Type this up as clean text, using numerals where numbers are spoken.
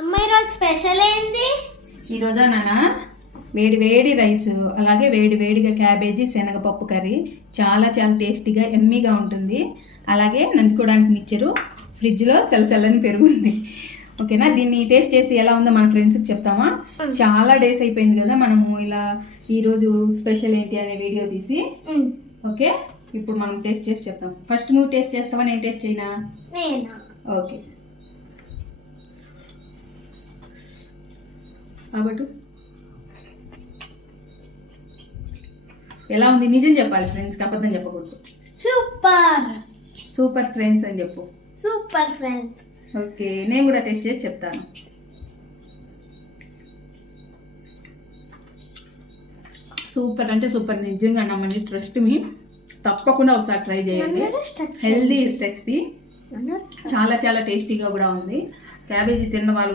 అమ్మాయి రోజు స్పెషల్ ఏంటి? ఈరోజా నాన్న వేడి వేడి రైస్, అలాగే వేడి వేడిగా క్యాబేజీ శనగపప్పు కర్రీ, చాలా చాలా టేస్టీగా ఎమ్మీగా ఉంటుంది. అలాగే నంచుకోవడానికి మిక్చరు, ఫ్రిడ్జ్లో చల్లని పెరుగు ఉంది. ఓకేనా? దీన్ని టేస్ట్ చేసి ఎలా ఉందో మన ఫ్రెండ్స్కి చెప్తామా? చాలా డేస్ అయిపోయింది కదా మనము ఇలా ఈరోజు స్పెషల్ ఏంటి అనే వీడియో తీసి. ఓకే, ఇప్పుడు మనం టేస్ట్ చేసి చెప్తాం. ఫస్ట్ నువ్వు టేస్ట్ చేస్తావా, నేను టేస్ట్ చేయనా? ఓకే కాబట్టి ఎలా ఉంది నిజం చెప్పాలి ఫ్రెండ్స్కి, అబద్ధం చెప్పకూడదు. సూపర్ సూపర్ ఫ్రెండ్స్ అని చెప్పు. Super friends. ఓకే, నేను కూడా టేస్ట్ చేసి చెప్తాను. సూపర్ అంటే సూపర్, నిజంగా నమ్మండి, ట్రస్ట్ మీ, తప్పకుండా ఒకసారి ట్రై చేయండి. హెల్దీ రెసిపీ, చాలా చాలా టేస్టీగా కూడా ఉంది. క్యాబేజీ తిన్న వాళ్ళు